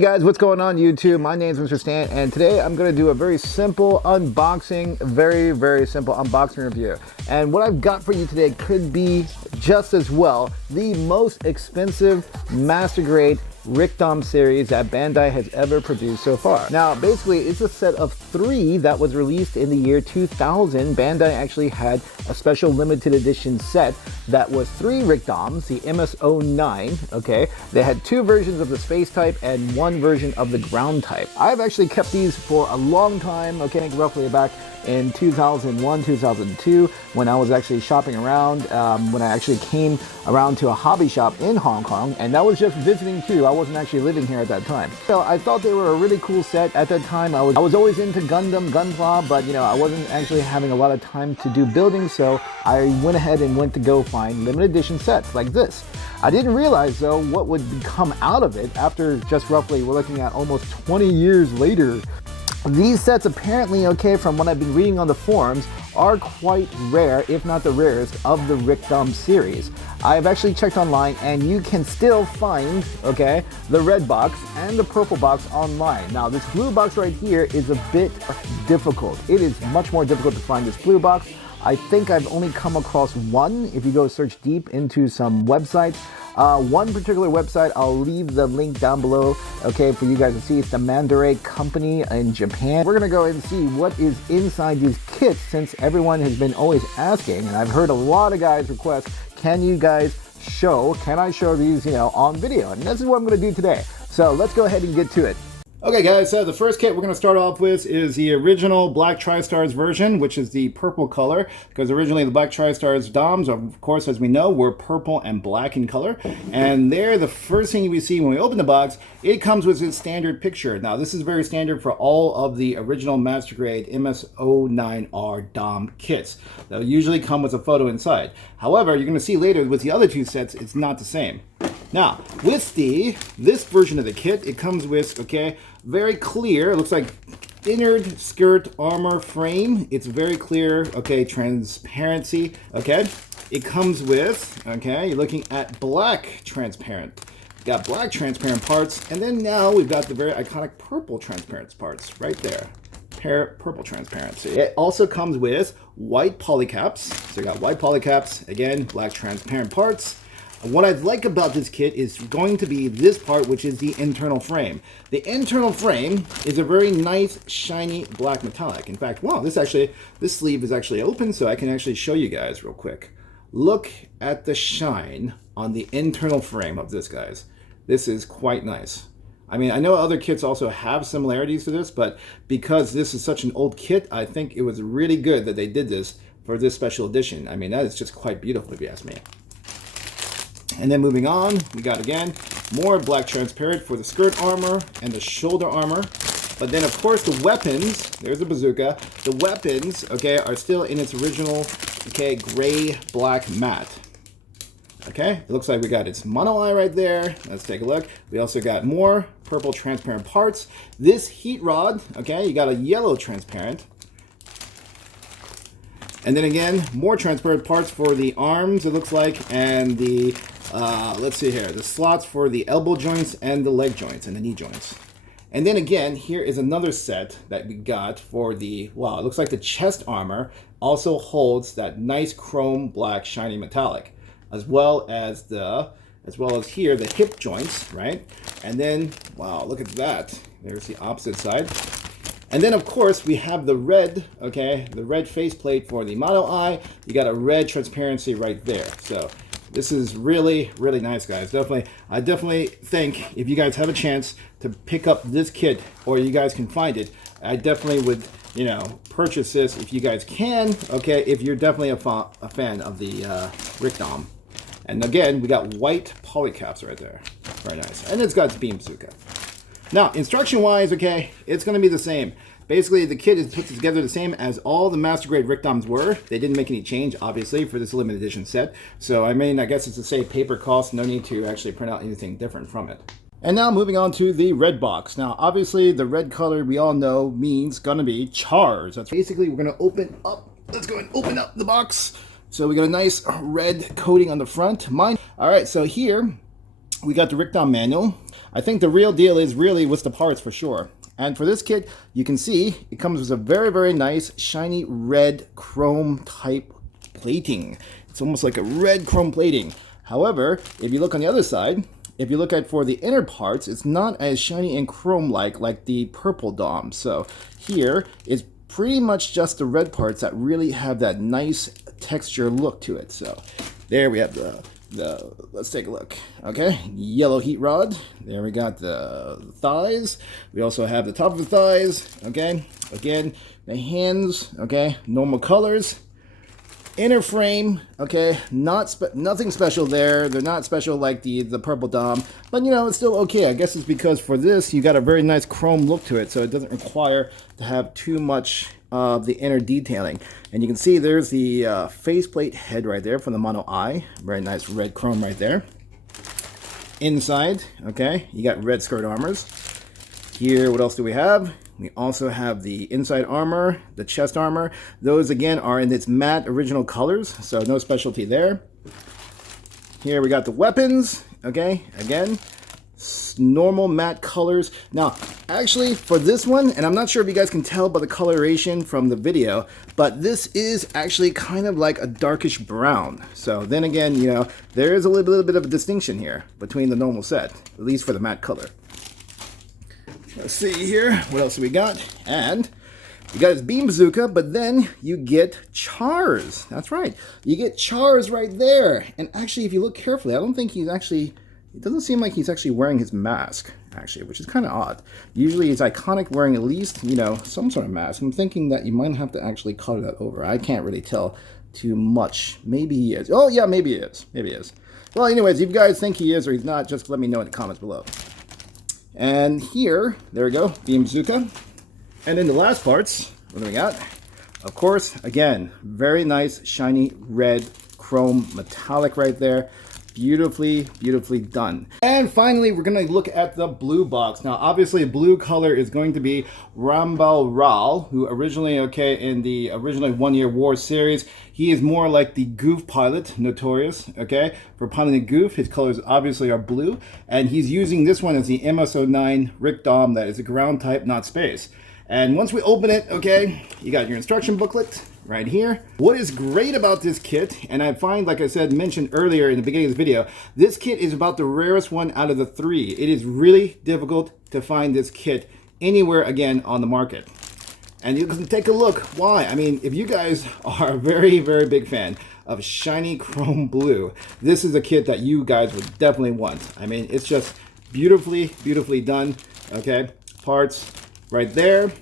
Hey guys, what's going on YouTube? My name is Mr. Stan, and today I'm going to do a very simple unboxing, very simple unboxing review. And what I've got for you today could be just as well the most expensive master grade Rick-Dom series that Bandai has ever produced so far. Now basically it's a set of 3 that was released in the year 2000. Bandai actually had a special limited edition set that was 3 Rick-Doms, the MS-09, okay? They had 2 versions of the space type and 1 version of the ground type. I've actually kept these for a long time, okay, I think roughly back in 2001, 2002, when I was actually shopping around, when I actually came around to a hobby shop in Hong Kong, and that was just visiting too. I wasn't actually living here at that time. So I thought they were a really cool set at that time. I was always into Gunpla, but you know, I wasn't actually having a lot of time to do building, so I went ahead and went to go find limited edition sets like this. I didn't realize though what would come out of it after just roughly, we're looking at almost 20 years later. These sets apparently, okay, from what I've been reading on the forums, are quite rare, if not the rarest, of the Rick-Dom series. I've actually checked online and you can still find, okay, the red box and the purple box online. Now this blue box right here is a bit difficult. It is much more difficult to find this blue box. I think I've only come across one if you go search deep into some websites. One particular website, I'll leave the link down below, okay, for you guys to see. It's the Bandai company in Japan. We're gonna go and see what is inside these kits, since everyone has been always asking, and I've heard a lot of guys request, can I show these, you know, on video? And this is what I'm gonna do today. So let's go ahead and get to it. Okay guys, so the first kit we're going to start off with is the original Black Tri-Stars version, which is the purple color, because originally the Black Tri-Stars DOMs, of course, as we know, were purple and black in color. And there, the first thing we see when we open the box, it comes with its standard picture. Now this is very standard for all of the original Master Grade MS-09R DOM kits. They'll usually come with a photo inside. However, you're going to see later with the other 2 sets, it's not the same. Now, with this version of the kit, it comes with, okay, very clear, it looks like inner skirt armor frame. It's very clear, okay, transparency, okay. It comes with, okay, you're looking at black transparent. Got black transparent parts, and then now we've got the very iconic purple transparent parts right there. Purple transparency. It also comes with white polycaps. So you got white polycaps, again, black transparent parts. What I like about this kit is going to be this part, which is the internal frame. The internal frame is a very nice, shiny black metallic. In fact, wow, this sleeve is actually open, so I can actually show you guys real quick. Look at the shine on the internal frame of this, guys. This is quite nice. I mean, I know other kits also have similarities to this, but because this is such an old kit, I think it was really good that they did this for this special edition. I mean, that is just quite beautiful if you ask me. And then moving on, we got again more black transparent for the skirt armor and the shoulder armor. But then of course the weapons, there's the bazooka, the weapons, okay, are still in its original, okay, gray black matte. Okay, it looks like we got its mono eye right there. Let's take a look. We also got more purple transparent parts. This heat rod, okay, you got a yellow transparent. And then again, more transparent parts for the arms, it looks like, and the let's see here, the slots for the elbow joints and the leg joints and the knee joints. And then again, here is another set that we got for the, wow, it looks like the chest armor also holds that nice chrome black shiny metallic, as well as here, the hip joints, right? And then, wow, look at that. There's the opposite side. And then of course we have the red, okay, the red faceplate for the mono eye. You got a red transparency right there. So this is really, really nice, guys. I definitely think if you guys have a chance to pick up this kit, or you guys can find it, I definitely would, you know, purchase this if you guys can, okay, if you're definitely a fan of the Rick-Dom. And again, we got white polycaps right there. Very nice. And it's got its beam bazooka. Now, instruction-wise, okay, it's going to be the same. Basically, the kit is put together the same as all the Master Grade Rick-Doms were. They didn't make any change, obviously, for this limited edition set. So, I mean, I guess it's to save paper costs. No need to actually print out anything different from it. And now moving on to the red box. Now, obviously, the red color we all know means going to be chars. That's basically, we're going to open up. Let's go and open up the box. So we got a nice red coating on the front. All right, so here we got the Rickdom manual. I think the real deal is really with the parts for sure. And for this kit, you can see it comes with a very, very nice shiny red chrome type plating. It's almost like a red chrome plating. However, if you look on the other side, if you look at for the inner parts, it's not as shiny and chrome-like the purple Dom. So here is pretty much just the red parts that really have that nice texture look to it. So there we have the let's take a look. Okay, yellow heat rod. There we got the thighs. We also have the top of the thighs. Okay, again, the hands. Okay, normal colors. Inner frame, okay, nothing special there. They're not special like the purple Dom, but you know, it's still okay. I guess it's because for this, you got a very nice chrome look to it, so it doesn't require to have too much of the inner detailing. And you can see there's the faceplate head right there from the mono eye. Very nice red chrome right there. Inside, okay, you got red skirt armors. Here, what else do we have? We also have the inside armor, the chest armor. Those, again, are in its matte original colors, so no specialty there. Here we got the weapons, okay? Again, normal matte colors. Now, actually, for this one, and I'm not sure if you guys can tell by the coloration from the video, but this is actually kind of like a darkish brown. So then again, you know, there is a little bit of a distinction here between the normal set, at least for the matte color. Let's see here, what else do we got? And you got his beam bazooka, but then you get chars. That's right, you get chars right there. And actually, if you look carefully, I don't think he's actually, it doesn't seem like he's actually wearing his mask, actually, which is kind of odd. Usually he's iconic wearing at least, you know, some sort of mask. I'm thinking that you might have to actually color that over. I can't really tell too much. Maybe he is. Oh yeah, maybe he is. Maybe he is. Well, anyways, if you guys think he is or he's not, just let me know in the comments below. And here, there we go, beam bazooka. And then the last parts, what do we got? Of course, again, very nice, shiny, red, chrome, metallic right there. Beautifully, beautifully done. And finally, we're gonna look at the blue box. Now, obviously, blue color is going to be Rambal Ral, who originally, okay, in the originally 1 Year War series, he is more like the Goof pilot, notorious, okay? For piloting Goof, his colors obviously are blue, and he's using this one as the MS-09 Rickdom that is a ground type, not space. And once we open it, okay, you got your instruction booklet right here. What is great about this kit, and I find, like I said, mentioned earlier in the beginning of this video, this kit is about the rarest one out of the three. It is really difficult to find this kit anywhere again on the market. And you can take a look. Why? I mean, if you guys are a very, very big fan of shiny chrome blue, this is a kit that you guys would definitely want. I mean, it's just beautifully, beautifully done. Okay, parts right there.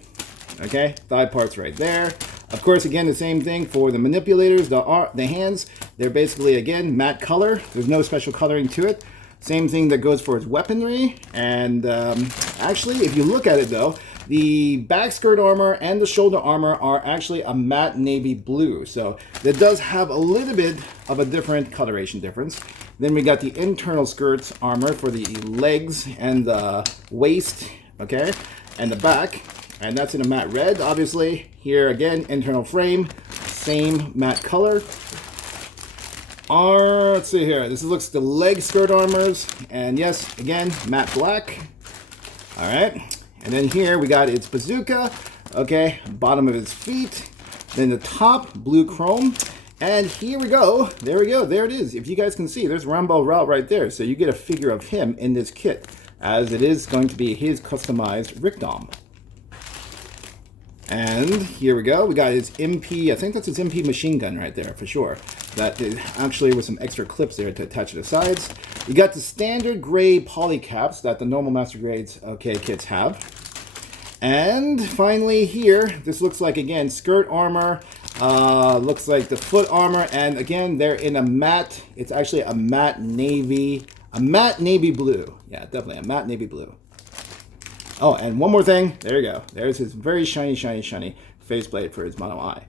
Okay, thigh parts right there. Of course, again, the same thing for the manipulators, the hands. They're basically, again, matte color. There's no special coloring to it. Same thing that goes for its weaponry. And actually, if you look at it, though, the back skirt armor and the shoulder armor are actually a matte navy blue. So that does have a little bit of a different coloration difference. Then we got the internal skirts armor for the legs and the waist, okay, and the back. And that's in a matte red, obviously. Here again, internal frame, same matte color. Let's see here. This looks the leg skirt armors, and yes, again, matte black. All right, and then here we got its bazooka. Okay, bottom of its feet. Then the top, blue chrome. And here we go. There we go. There it is. If you guys can see, there's Rambal Ral right there. So you get a figure of him in this kit, as it is going to be his customized Rickdom. And here we go. We got his MP, I think that's his MP machine gun right there for sure. That is actually with some extra clips there to attach to the sides. You got the standard gray poly caps that the normal Master Grades, okay, kits have. And finally here, this looks like, again, skirt armor. Looks like the foot armor. And again, they're in a matte, it's actually a matte navy blue. Yeah, definitely a matte navy blue. Oh, and one more thing. There you go. There's his very shiny, shiny, shiny faceplate for his mono eye.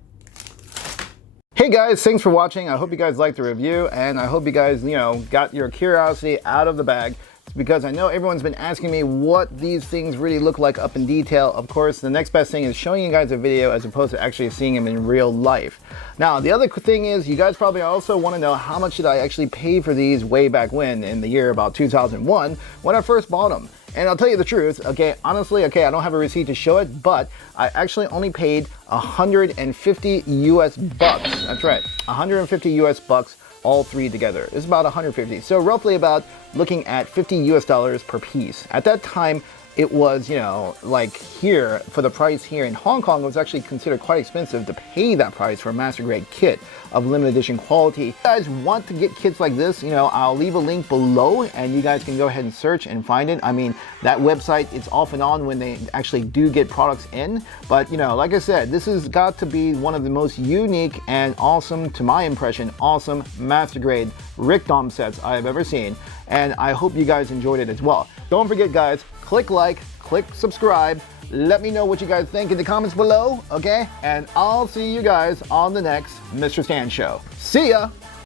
Hey guys, thanks for watching. I hope you guys liked the review, and I hope you guys, got your curiosity out of the bag. because I know everyone's been asking me what these things really look like up in detail. Of course, the next best thing is showing you guys a video as opposed to actually seeing them in real life. Now, the other thing is, you guys probably also want to know how much did I actually pay for these way back when, in the year about 2001, when I first bought them. And I'll tell you the truth, okay, honestly, okay, I don't have a receipt to show it, but I actually only paid 150 US bucks. That's right, 150 US bucks, all three together. It's about 150. So roughly about looking at 50 US dollars per piece. At that time, it was, you know, like here, for the price here in Hong Kong, it was actually considered quite expensive to pay that price for a master grade kit of limited edition quality. If you guys want to get kits like this, you know, I'll leave a link below and you guys can go ahead and search and find it. I mean, that website, it's off and on when they actually do get products in. But, you know, like I said, this has got to be one of the most unique and awesome, to my impression, awesome master grade Rickdom sets I've ever seen. And I hope you guys enjoyed it as well. Don't forget, guys, click like, click subscribe. Let me know what you guys think in the comments below, okay? And I'll see you guys on the next Mr. Stan Show. See ya!